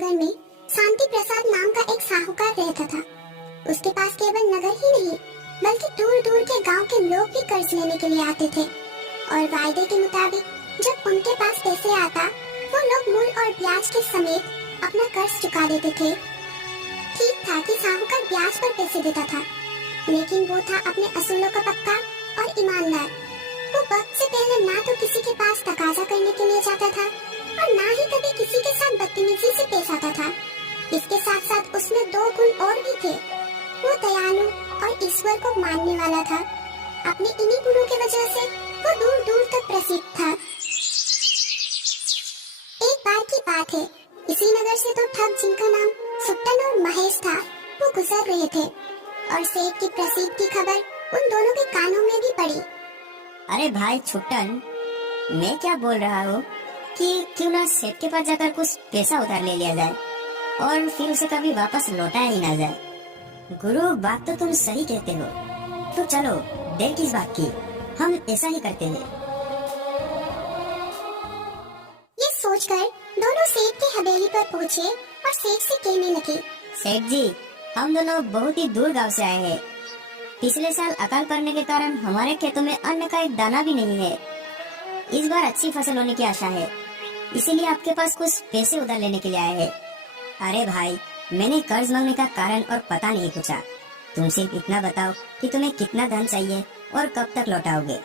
नगर में शांति प्रसाद नाम का एक साहूकार रहता था। उसके पास केवल नगर ही नहीं बल्कि दूर दूर के गांव के लोग भी कर्ज लेने के लिए आते थे और वायदे के मुताबिक जब उनके पास पैसे आता वो लोग मूल और ब्याज के समेत अपना कर्ज चुका देते थे। ठीक था कि साहूकार ब्याज पर पैसे देता था, लेकिन वो था अपने असूलों का पक्का और ईमानदार। वो वक्त से पहले ना तो किसी के पास तकाजा करने के लिए जाता था और ना ही कभी किसी के साथ बदतमीजी से पेश आता था। इसके साथ साथ उसमें दो गुण और भी थे। वो दयालु और ईश्वर को मानने वाला था। अपने इन्हीं गुणों की वजह से वो दूर दूर तक प्रसिद्ध था। एक बार की बात है, इसी नगर से तो ठग जिनका नाम सुट्टन और महेश था वो गुजर रहे थे और सेठ की प्रसिद्ध की खबर उन दोनों के कानों में भी पड़ी। अरे भाई छुट्टन, मैं क्या बोल रहा हूँ कि क्यों ना सेठ के पास जाकर कुछ पैसा उधार ले लिया जाए और फिर उसे कभी वापस लौटाया ही ना जाए। गुरु, बात तो तुम सही कहते हो। तो चलो, देर किस बात की, हम ऐसा ही करते हैं। ये सोचकर दोनों सेठ की हवेली पर पहुँचे और सेठ से कहने लगे, सेठ जी, हम दोनों बहुत ही दूर गांव से आए हैं। पिछले साल अकाल पड़ने के कारण हमारे खेतों में अन्न का एक दाना भी नहीं है। इस बार अच्छी फसल होने की आशा है, इसीलिए आपके पास कुछ पैसे उधार लेने के लिए आए हैं। अरे भाई, मैंने कर्ज मांगने का कारण और पता नहीं पूछा। तुम सिर्फ इतना बताओ कि तुम्हें कितना धन चाहिए और कब तक लौटाओगे।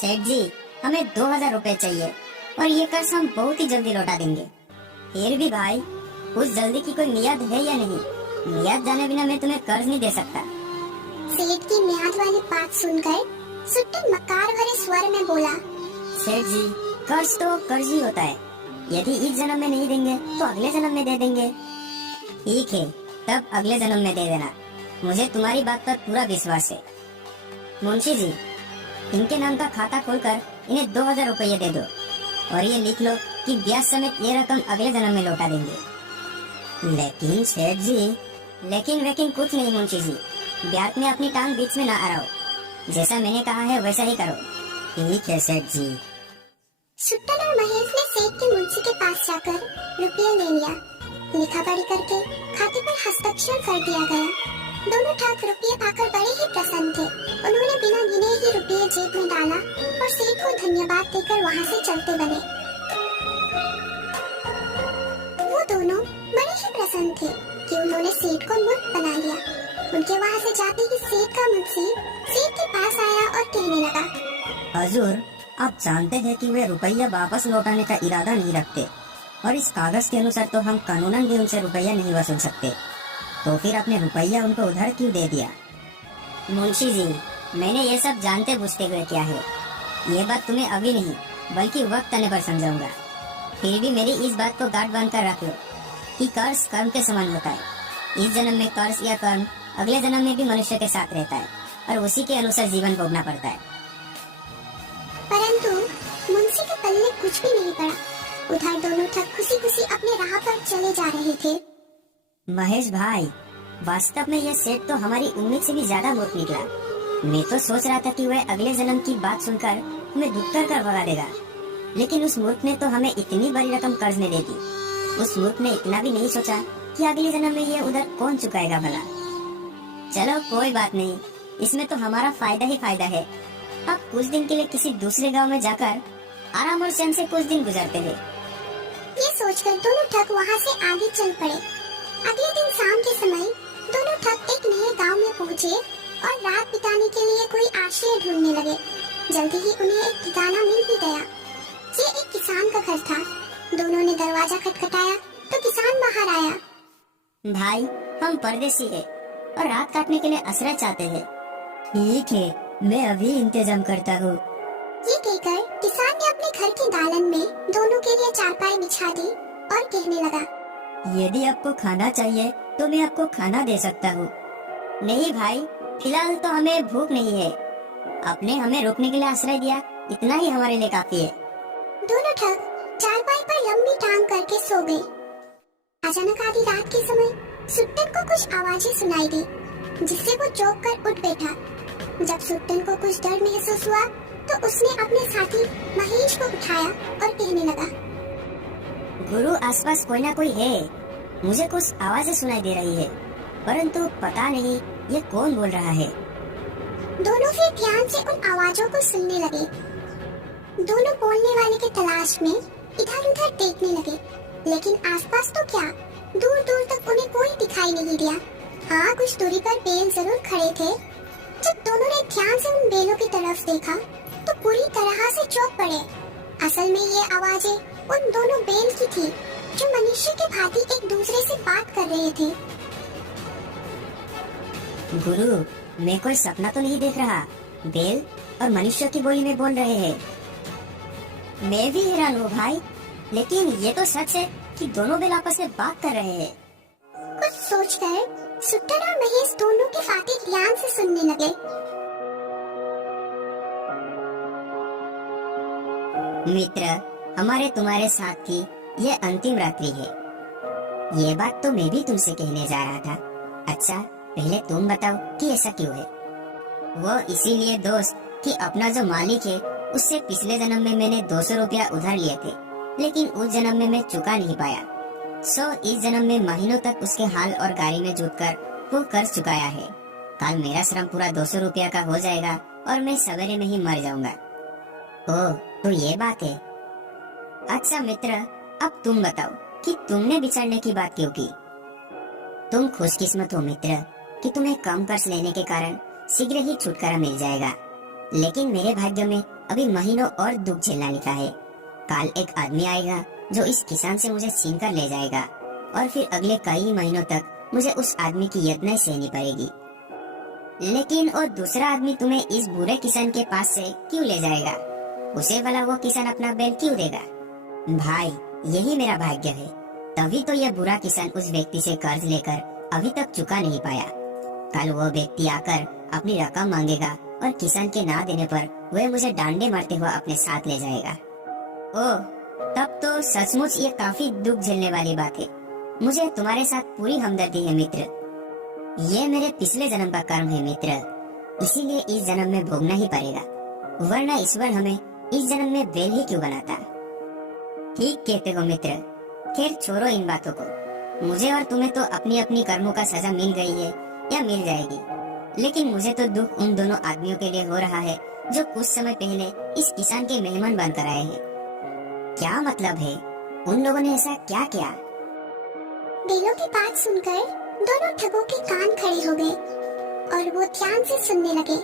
सेठ जी, हमें 2000 रुपए चाहिए और ये कर्ज हम बहुत ही जल्दी लौटा देंगे। फिर भी भाई, उस जल्दी की कोई नियत है या नहीं? नियत जाने बिना मैं तुम्हें कर्ज नहीं दे सकता। सेठ की मियाद वाली बात सुनकर सुट्टन मक्कार भरे स्वर में बोला, सेठ जी, कर्ज तो कर्ज ही होता है। यदि इस जन्म में नहीं देंगे तो अगले जन्म में दे देंगे। ठीक है, तब अगले जन्म में दे देना। मुझे तुम्हारी बात पर पूरा विश्वास है। मुंशी जी, इनके नाम का खाता खोलकर इन्हें 2000 रुपये दे दो और ये लिख लो कि ब्याज समेत ये रकम अगले जन्म में लौटा देंगे। लेकिन सेठ जी, लेकिन कुछ नहीं मुंशी जी, ब्याज में अपनी टांग बीच में ना अड़ाओ। जैसा मैंने कहा है वैसा ही करो। ठीक है सेठ जी। सुट्टन और महेश ने सेठ के मुंशी के पास जाकर रुपये ले लिया। लिखा पढ़ी करके खाते पर हस्ताक्षर कर दिया गया। दोनों ठग रुपये पाकर बड़े ही प्रसन्न थे। उन्होंने बिना गिने ही रुपये जेब में डाला और सेठ को धन्यवाद देकर वहाँ से चलते बने। वो दोनों बड़े ही प्रसन्न थे कि उन्होंने सेठ को मूर्ख बना लिया। उनके वहाँ से जाते ही सेठ का मुंशी सेठ के पास आया और कहने लगा, हजूर, आप जानते हैं कि वे रुपया वापस लौटाने का इरादा नहीं रखते और इस कागज के अनुसार तो हम कानूनन भी उनसे रुपया नहीं वसूल सकते। तो फिर आपने रुपया उनको उधार क्यों दे दिया? मुंशी जी, मैंने ये सब जानते बुझते हुए किया है। ये बात तुम्हें अभी नहीं बल्कि वक्त आने पर समझाऊंगा। फिर भी मेरी इस बात को गांठ बांध कर रख लो कि कर्ज कर्म के समान होता है। इस जन्म में कर्ज या कर्म अगले जन्म में भी मनुष्य के साथ रहता है और उसी के अनुसार जीवन भोगना पड़ता है। परंतु मुंशी के पल्ले कुछ भी नहीं पड़ा। उधर दोनों ठग खुशी खुशी अपने राह पर चले जा रहे थे। महेश भाई, वास्तव में यह सेठ तो हमारी उम्मीद से भी ज्यादा मूर्ख निकला। मैं तो सोच रहा था कि वह अगले जन्म की बात सुनकर हमें दुख कर भगा देगा, लेकिन उस मूर्ख ने तो हमें इतनी बड़ी रकम कर्ज में दे दी। उस मूर्ख ने इतना भी नहीं सोचा कि अगले जन्म में ये उधर कौन चुकाएगा भला। चलो कोई बात नहीं, इसमें तो हमारा फायदा ही फायदा है। अब कुछ दिन के लिए किसी दूसरे गांव में जाकर आराम और चैन से कुछ दिन गुजारते हैं। ये सोचकर दोनों ठग वहाँ से आगे चल पड़े। अगले दिन शाम के समय दोनों ठग एक नए गांव में पहुँचे और रात बिताने के लिए कोई आश्रय ढूंढने लगे। जल्दी ही उन्हें एक ठिकाना मिल ही गया। ये एक किसान का घर था। दोनों ने दरवाजा खटखटाया तो किसान बाहर आया। भाई, हम परदेसी हैं और रात काटने के लिए आश्रय चाहते हैं। ठीक है, मैं अभी इंतजाम करता हूँ। ये कहकर किसान ने अपने घर के दालन में दोनों के लिए चारपाई बिछा दी और कहने लगा, यदि आपको खाना चाहिए तो मैं आपको खाना दे सकता हूँ। नहीं भाई, फिलहाल तो हमें भूख नहीं है। आपने हमें रुकने के लिए आश्रय दिया, इतना ही हमारे लिए काफी है। दोनों ठग चारपाई पर लंबी टांग करके सो गए। अचानक आधी रात के समय सुट्टन को कुछ आवाजें सुनाई दी, जिससे वो चौंक कर उठ बैठा। जब सुट्टन को कुछ डर महसूस हुआ तो उसने अपने साथी महेश को उठाया और कहने लगा, गुरु, आसपास कोई ना कोई है। मुझे कुछ आवाजें सुनाई दे रही है, परंतु पता नहीं ये कौन बोल रहा है। दोनों फिर ध्यान से उन आवाजों को सुनने लगे। दोनों बोलने वाले की तलाश में इधर उधर देखने लगे, लेकिन आसपास तो क्या, दूर दूर तक उन्हें कोई दिखाई नहीं दिया। हाँ, कुछ दूरी पर बेल जरूर खड़े थे। जब दोनों ने ध्यान से उन बेलों की तरफ देखा तो पूरी तरह से चौंक पड़े। असल में ये आवाजें उन दोनों बेल की थी, जो मनुष्य के भांति एक दूसरे से बात कर रहे थे। गुरु, मैं कोई सपना तो नहीं देख रहा। बेल और मनुष्य की बोली में बोल रहे हैं। मैं भी हैरान हूँ भाई, लेकिन ये तो सच है कि दोनों बेल आपस में बात कर रहे हैं। कुछ सोचकर सुट्टन और महेश दोनों की बातें ध्यान से सुनने लगे। मित्र, हमारे तुम्हारे साथ की ये अंतिम रात्रि है। ये बात तो मैं भी तुमसे कहने जा रहा था। अच्छा, पहले तुम बताओ कि ऐसा क्यों है। वो इसीलिए दोस्त कि अपना जो मालिक है उससे पिछले जन्म में मैंने 200 रुपया उधार लिए थे, लेकिन उस जन्म में मैं चुका नहीं पाया। सो इस जन्म में महीनों तक उसके हाल और गाड़ी में जुटकर वो कर्ज चुकाया है। कल मेरा श्रम पूरा 200 रुपया का हो जाएगा और मैं सवेरे में ही मर जाऊंगा। ओह, तो ये बात है। अच्छा मित्र, अब तुम बताओ कि तुमने बिछड़ने की बात क्यों की। तुम खुशकिस्मत हो मित्र कि तुम्हें कम कर्ज लेने के कारण शीघ्र ही छुटकारा मिल जाएगा, लेकिन मेरे भाग्य में अभी महीनों और दुख झेलना लिखा है। कल एक आदमी आएगा जो इस किसान से मुझे छीन कर ले जाएगा और फिर अगले कई महीनों तक मुझे उस आदमी की यातनाएं सहनी पड़ेगी। लेकिन और दूसरा आदमी तुम्हें इस बुरे किसान के पास से क्यों ले जाएगा? उसे वाला वो किसान अपना बैल क्यों देगा? भाई, यही मेरा भाग्य है। तभी तो यह बुरा किसान उस व्यक्ति से कर्ज लेकर अभी तक चुका नहीं पाया। कल वो व्यक्ति आकर अपनी रकम मांगेगा और किसान के ना देने पर वह मुझे डांडे मारते हुए अपने साथ ले जाएगा। ओह, तब तो सचमुच ये काफी दुख झेलने वाली बात है। मुझे तुम्हारे साथ पूरी हमदर्दी है मित्र। ये मेरे पिछले जन्म का कर्म है मित्र, इसीलिए इस जन्म में भोगना ही पड़ेगा, वरना ईश्वर हमें इस जन्म में बैल ही क्यों बनाता। ठीक कहते हो मित्र। खैर छोड़ो इन बातों को। मुझे और तुम्हें तो अपनी अपनी कर्मों का सजा मिल गई है या मिल जाएगी, लेकिन मुझे तो दुख उन दोनों आदमियों के लिए हो रहा है जो कुछ समय पहले इस किसान के मेहमान बनकर आए हैं। क्या मतलब है? उन लोगों ने ऐसा क्या किया? बेलों की बात सुनकर दोनों ठगों के कान खड़े हो गए और वो ध्यान से सुनने लगे।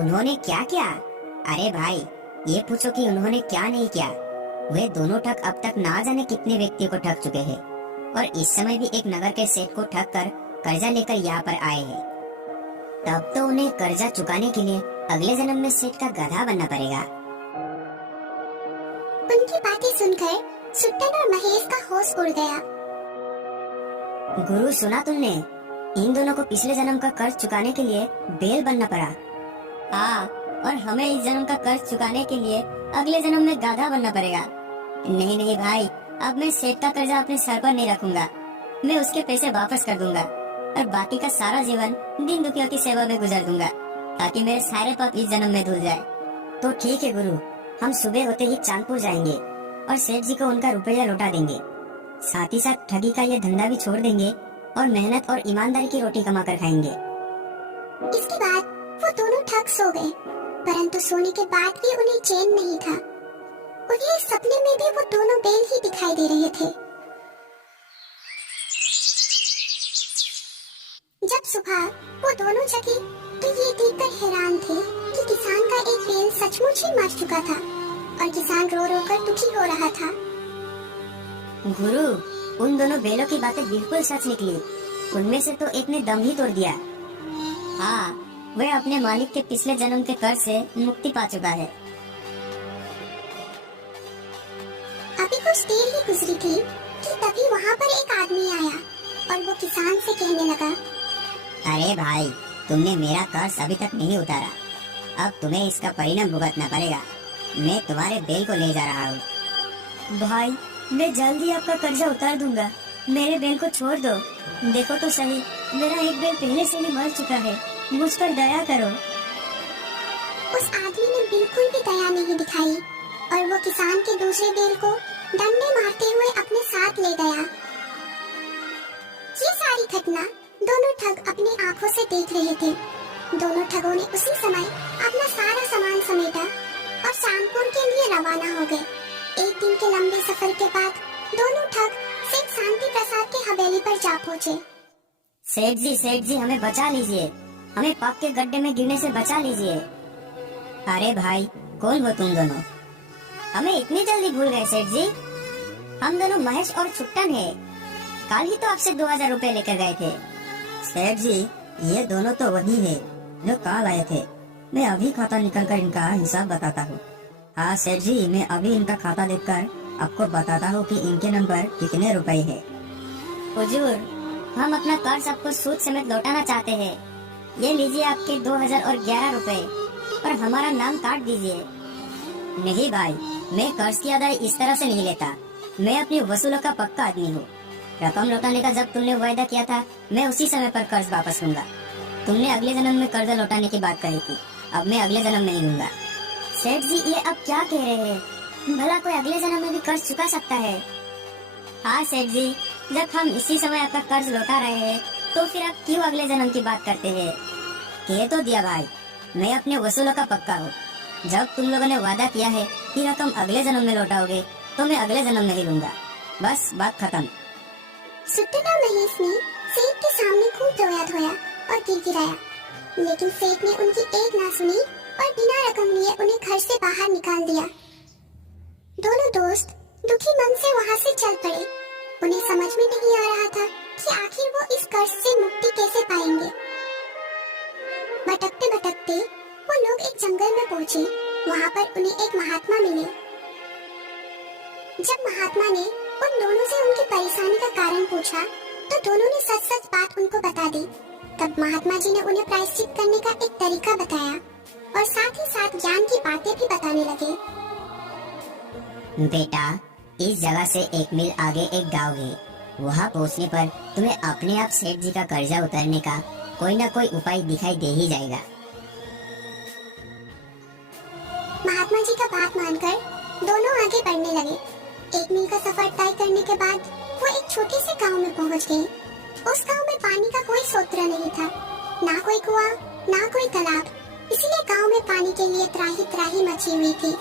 उन्होंने क्या किया? अरे भाई, ये पूछो कि उन्होंने क्या नहीं किया। वे दोनों ठग अब तक ना जाने कितने व्यक्तियों को ठग चुके हैं और इस समय भी एक नगर के सेठ को ठग कर कर्जा लेकर यहाँ पर आए हैं। तब तो उन्हें कर्जा चुकाने के लिए अगले जन्म में सेठ का गधा बनना पड़ेगा। उनकी बातें सुनकर सुट्टन और महेश का होश उड़ गया। गुरु, सुना तुमने? इन दोनों को पिछले जन्म का कर्ज चुकाने के लिए बेल बनना पड़ा। हाँ, और हमें इस जन्म का कर्ज चुकाने के लिए अगले जन्म में गाधा बनना पड़ेगा। नहीं नहीं भाई, अब मैं सेठ का कर्जा अपने सर पर नहीं रखूंगा। मैं उसके पैसे वापस कर दूंगा और बाकी का सारा जीवन दीन दुखियों की सेवा में गुजार दूंगा, ताकि मेरे सारे पाप इस जन्म में धुल जाए। तो ठीक है गुरु, हम सुबह होते ही चांदपुर जाएंगे और सेठ जी को उनका रुपया लौटा देंगे। साथ ही साथ ठगी का ये धंधा भी छोड़ देंगे और मेहनत और ईमानदारी की रोटी कमा कर खाएंगे। इसके बाद वो दोनों ठग सो गए, परंतु सोने के बाद भी उन्हें चैन नहीं था। उन्हें सपने में भी वो दोनों बैल ही दिखाई दे रहे थे। जब सुबह वो दोनों जगे तो ये देखकर हैरान थे कि किसान का एक बैल सचमुच ही मर चुका था और किसान रो रो कर दुखी हो रहा था। गुरु, उन दोनों बैलों की बातें बिल्कुल सच निकली। उनमें से तो एक ने दम ही तोड़ दिया। हाँ, वह अपने मालिक के पिछले जन्म के कर्ज से मुक्ति पा चुका है। अभी कुछ देर ही गुजरी थी कि तभी वहाँ पर एक आदमी आया और वो किसान से कहने लगा, अरे भाई, तुमने मेरा कर्ज अभी तक नहीं उतारा, अब तुम्हें इसका परिणाम भुगतना पड़ेगा। मैं तुम्हारे बैल को ले जा रहा हूँ। भाई, मैं जल्द ही आपका कर्जा उतार दूंगा, मेरे बैल को छोड़ दो। देखो तो सही, मेरा एक बैल पहले से ही मर चुका है, मुझ पर दया करो। उस आदमी ने बिल्कुल भी दया नहीं दिखाई और वो किसान के दूसरे बैल को डंडे मारते हुए अपने साथ ले गया सारी घटना दोनों ठग अपनी आंखों से देख रहे थे। दोनों ठगों ने उसी समय अपना सारा सामान समेटा और शामपुर के लिए रवाना हो गए। एक दिन के लंबे सफर के बाद दोनों ठग सेठ शांति प्रसाद की हवेली पर जा पहुँचे। सेठ जी हमें बचा लीजिए, हमें पाप के गड्ढे में गिरने से बचा लीजिए। अरे भाई, कौन हो तुम दोनों? हमें इतनी जल्दी भूल गए सेठ जी? हम दोनों महेश और छुट्टन है। कल ही तो आपसे 2000 रुपए लेकर गए थे। सेठ जी, ये दोनों तो वही है जो कल आए थे। मैं अभी खाता निकल कर इनका हिसाब बताता हूँ। हाँ सेठ जी, मैं अभी इनका खाता देखकर आपको बताता हूँ कि इनके नंबर कितने रुपए है। हुजूर, हम अपना कर्ज आपको सूद समेत लौटाना चाहते हैं। ये लीजिए आपके 2011 रुपए और हमारा नाम काट दीजिए। नहीं भाई, मैं कर्ज की अदाई इस तरह से नहीं लेता। मैं अपनी वसूलों का पक्का आदमी हूँ। रकम लौटाने का जब तुमने वायदा किया था, मैं उसी समय पर कर्ज वापस लूंगा। तुमने अगले जन्म में कर्ज लौटाने की बात कही थी, अब मैं अगले जन्म में ही लूंगा। सेठ जी, ये अब क्या कह रहे हैं? भला कोई अगले जन्म में भी कर्ज चुका सकता है? हाँ सेठ जी, जब हम इसी समय आपका कर्ज लौटा रहे हैं, तो फिर आप क्यों अगले जन्म की बात करते हैं? कह तो दिया भाई, मैं अपने वसूलों का पक्का हूँ। जब तुम लोगों ने वादा किया है कि रकम अगले जन्म में लौटाओगे, तो मैं अगले जन्म में ही लूंगा। बस बात खत्म। सुट्टन और महेश ने सेठ के सामने खूब रोया धोया और गिड़गिड़ाया, लेकिन सेठ ने उनकी एक ना सुनी और बिना रकम लिए उन्हें घर से बाहर निकाल दिया। दोनों दोस्त दुखी मन से वहाँ से चल पड़े। उन्हें समझ में नहीं आ रहा था कि आखिर वो इस कर्ज से मुक्ति कैसे पाएंगे। भटकते भटकते वो लोग एक जंगल में पहुँचे। वहाँ पर उन्हें एक महात्मा मिले। जब महात्मा ने उन दोनों से उनकी परेशानी का कारण पूछा, तो दोनों ने सच सच बात उनको बता दी। तब महात्मा जी ने उन्हें प्रायश्चित करने का एक तरीका बताया और साथ ही साथ ज्ञान की बातें भी बताने लगे। बेटा, इस जगह से 1 मील आगे एक गांव है। वहाँ पहुँचने पर तुम्हें अपने आप सेठ जी का कर्जा उतारने का कोई ना कोई उपाय दिखाई दे ही जाएगा। महात्मा जी का बात मानकर दोनों आगे बढ़ने लगे। 1 मील का सफर तय करने के बाद वो एक छोटे से गांव में पहुंच गए। उस गांव में पानी का कोई स्रोत नहीं था, ना कोई कुआं, ना कोई तालाब। इसलिए गांव में पानी के लिए त्राही त्राही मची हुई थी।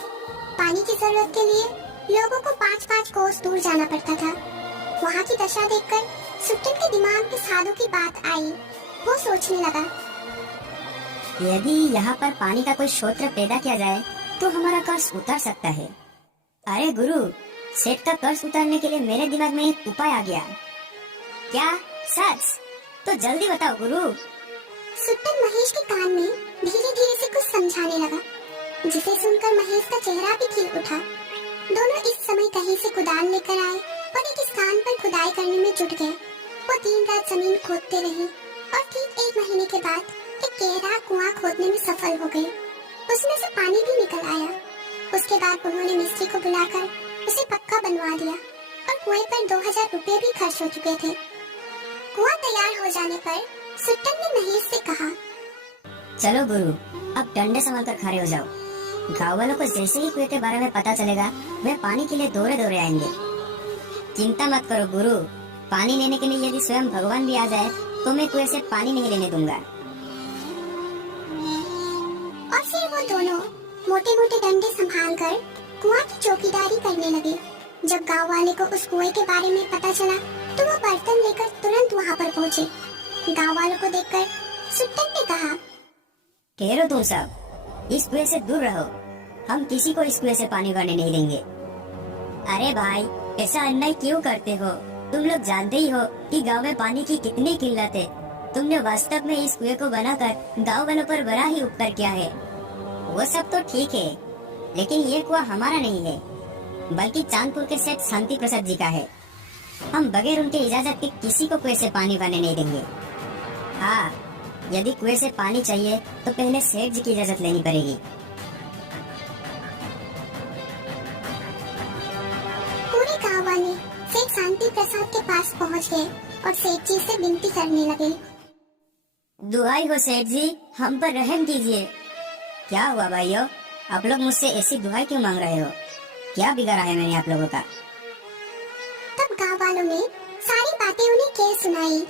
पानी की जरूरत के लिए लोगों को 5-5 कोस दूर जाना पड़ता था। वहाँ की दशा देखकर सुट्टन के दिमाग में साधु की बात आई। वो सोचने लगा, यदि यहाँ पर पानी का कोई स्रोत पैदा किया जाए तो हमारा कर्ज उतर सकता है। अरे गुरु, सेठ का कर्ज उतारने के लिए मेरे दिमाग में एक उपाय आ गया। क्या सच? तो जल्दी बताओ गुरु। सुट्टन महेश के कान में धीरे धीरे से कुछ समझाने लगा, जिसे सुनकर महेश का चेहरा भी खिल उठा। दोनों इस समय कहीं से कुदाल लेकर आए और एक स्थान पर खुदाई करने में जुट गए। वो दिन रात जमीन खोदते रहे और ठीक 1 महीने के बाद एक गहरा कुआं खोदने में सफल हो गए। उसमें से पानी भी निकल आया। उसके बाद उन्होंने मिस्त्री को बुलाकर उसे पक्का बनवा दिया और कुएं पर 2000 रुपए भी खर्च हो चुके थे। कुआं तैयार हो जाने पर सुट्टन ने महेश से कहा, चलो गुरु, अब डंडे संभाल कर खड़े हो जाओ। गाँव वालों को जैसे ही कुएं के बारे में पता चलेगा, वे पानी के लिए दौड़े दौड़े आएंगे। चिंता मत करो गुरु, पानी लेने के लिए यदि स्वयं भगवान भी आ जाए तो मैं कुएं से पानी नहीं लेने दूंगा। और फिर वो दोनों मोटे मोटे डंडे संभाल कर कुआं की चौकीदारी करने लगे। जब गांव वाले को उस कुएं के बारे में पता चला, तो वो बर्तन लेकर तुरंत वहां पर पहुंचे। गांव वालों को देखकर सुट्टन ने कहा, ठहरो तुम सब, इस कुएं से दूर रहो। हम किसी को इस कुएं से पानी भरने नहीं देंगे। अरे भाई, ऐसा अन्याय क्यों करते हो? तुम लोग जानते ही हो कि गांव में पानी की कितनी किल्लत है। तुमने वास्तव में इस कुएं को बनाकर गांव वालों पर बड़ा ही उपकार किया है। वो सब तो ठीक है, लेकिन ये कुआं हमारा नहीं है, बल्कि चांदपुर के सेठ शांति प्रसाद जी का है। हम बगैर उनके इजाजत के किसी को कुएं से पानी भरने नहीं देंगे। हाँ, यदि कुएं से पानी चाहिए तो पहले सेठ जी की इजाजत लेनी पड़ेगी। पूरे गांव वाले सेठ शांति प्रसाद के पास पहुंच गए और सेठ जी से विनती करने लगे, दुहाई हो सेठ जी, हम पर रहम कीजिए। क्या हुआ भाइयों, आप लोग मुझसे ऐसी दुहाई क्यों मांग रहे हो? क्या बिगाड़ा है मैंने आप लोगों का? तब गांव वालों ने सारी बातें उन्हें कह सुनाई।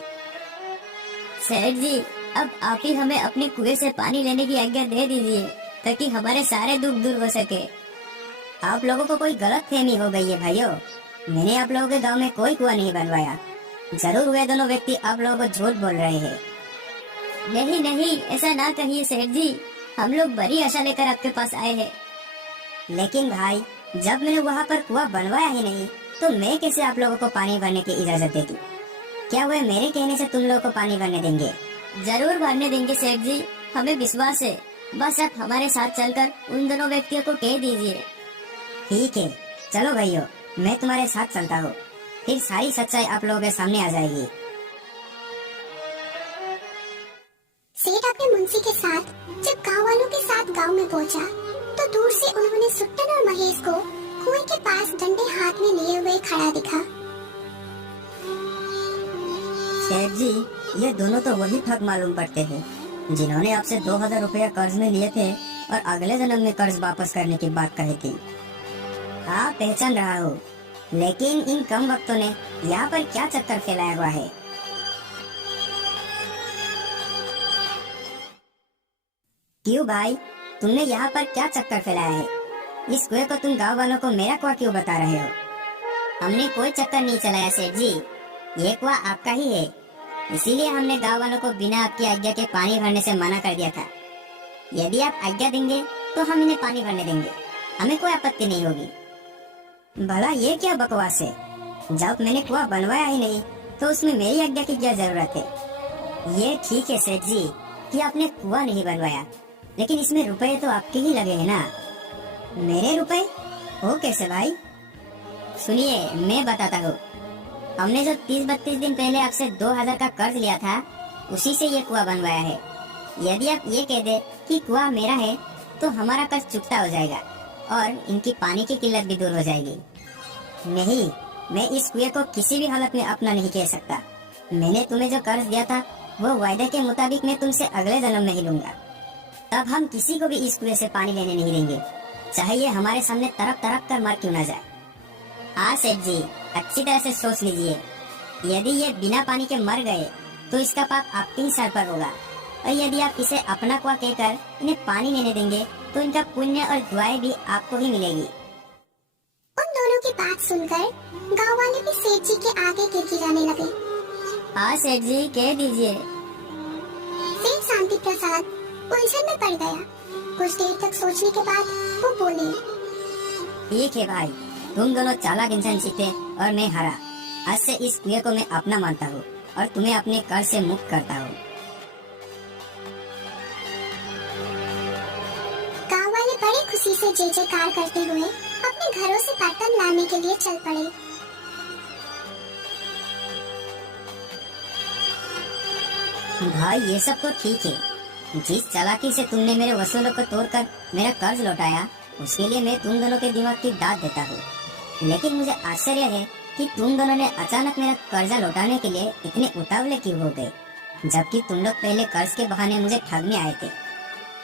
सेठ जी, अब आप ही हमें अपने कुएं से पानी लेने की आज्ञा दे दीजिए ताकि हमारे सारे दुख दूर हो सके। आप लोगों को कोई गलत फहमी हो गई है भाइयों। मैंने आप लोगों के गांव में कोई कुआं नहीं बनवाया। जरूर वे दोनों व्यक्ति आप लोगों को झूठ बोल रहे हैं। नहीं नहीं, ऐसा ना कहिए सेठ जी, हम लोग बड़ी आशा लेकर आपके पास आए हैं। लेकिन भाई, जब मैंने वहाँ पर कुआं बनवाया ही नहीं तो मैं कैसे आप लोगों को पानी भरने की इजाजत देती? क्या वे मेरे कहने से तुम लोगों को पानी भरने देंगे? जरूर भरने देंगे सेठ जी, हमें विश्वास है। बस आप हमारे साथ चलकर उन दोनों व्यक्तियों को कह दीजिए। ठीक है, चलो भाइयों, मैं तुम्हारे साथ चलता हूँ। फिर सारी सच्चाई आप लोगों के सामने आ जाएगी। सेठ अपने मुंशी के साथ जब गांव वालों के साथ गांव में पहुंचा तो दूर से उन्होंने सुट्टन और महेश को कुएं के पास डंडे हाथ में लिए हुए खड़ा दिखा। सेठ जी, ये दोनों तो वही ठग मालूम पड़ते हैं जिन्होंने आपसे 2000 रुपया कर्ज में लिए थे और अगले जन्म में कर्ज वापस करने की बात कही थी। हाँ, पहचान रहा हूँ, लेकिन इन कम वक्तों ने यहाँ पर क्या चक्कर फैलाया हुआ है? क्यों भाई, तुमने यहाँ पर क्या चक्कर फैलाया है? इस कुएं को तुम गांव वालों को मेरा कुआं क्यों बता रहे हो? हमने कोई चक्कर नहीं चलाया सेठ जी, ये कुआं आपका ही है। इसीलिए हमने गांव वालों को बिना आपकी आज्ञा के पानी भरने से मना कर दिया था। यदि आप आज्ञा देंगे तो हम इन्हें पानी भरने देंगे, हमें कोई आपत्ति नहीं होगी। भला ये क्या बकवास है? जब मैंने कुआं बनवाया ही नहीं तो उसमें मेरी आज्ञा की क्या जरूरत है? ये ठीक है सेठ जी कि आपने कुआं नहीं बनवाया, लेकिन इसमें रुपए तो आपके ही लगे हैं ना। मेरे रुपए? वो कैसे भाई? सुनिए, मैं बताता हूँ। हमने जो 30-32 दिन पहले आपसे 2000 का कर्ज लिया था, उसी से ये कुआं बनवाया है। यदि आप ये कह दे कि कुआं मेरा है तो हमारा कर्ज चुकता हो जाएगा और इनकी पानी की किल्लत भी दूर हो जाएगी। नहीं, मैं इस कुएं को किसी भी हालत में अपना नहीं कह सकता। मैंने तुम्हें जो कर्ज दिया था वो वायदे के मुताबिक मैं तुमसे अगले जन्म में ही लूंगा। तब हम किसी को भी इस कुएं से पानी लेने नहीं देंगे, चाहे ये हमारे सामने तरफ तरफ कर मर क्यों ना जाए। हाँ सेठ जी, अच्छी तरह से सोच लीजिए। यदि ये बिना पानी के मर गए तो इसका पाप आपके ही सर पर होगा, और यदि आप इसे अपना कुआं कहकर इन्हें पानी लेने देंगे तो इनका पुण्य और दुआएं भी आपको ही मिलेगी। उन दोनों की बात सुनकर गांव वाले भी सेठ जी के आगे गिड़गिड़ाने लगे। हाँ सेठ जी, कह दीजिए। सेठ शांति प्रसाद उलझन में पड़ गया। कुछ देर तक सोचने के बाद वो बोले, ठीक है भाई, तुम दोनों चालाक इंसान सीखे और मैं हारा। आज से इस कुएं को मैं अपना मानता हूँ और तुम्हें अपने कर्ज से मुक्त करता हूँ। गांव वाले बड़ी खुशी से जय जयकार करते हुए अपने घरों से बर्तन लाने के लिए चल पड़े। भाई, ये सब तो ठीक है। जिस चालाकी से तुमने मेरे वसूलों को तोड़कर मेरा कर्ज लौटाया, उसके लिए मैं तुम दोनों के दिमाग की दाद देता हूँ। लेकिन मुझे आश्चर्य है कि तुम दोनों ने अचानक मेरा कर्जा लौटाने के लिए इतने उतावले क्यों हो गए, जबकि तुम लोग पहले कर्ज के बहाने मुझे ठगने आए थे।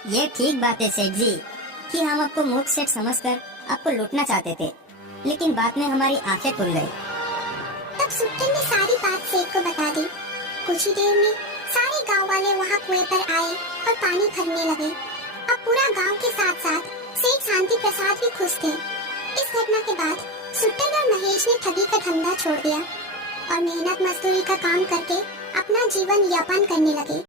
ये ठीक बात है सेठ जी कि हम आपको मूर्ख सेठ समझकर आपको लूटना चाहते थे, लेकिन बाद में हमारी आंखें खुल गई। तब सुट्टन ने सारी बात सेठ को बता दी। कुछ ही देर में सारे गांव वाले वहां कुएं पर आए और पानी भरने लगे। अब पूरा गांव के साथ साथ सेठ शांति प्रसाद भी खुश थे। इस घटना के बाद सुट्टन और महेश ने ठगी का धंधा छोड़ दिया और मेहनत मजदूरी का काम करके अपना जीवन यापन करने लगे।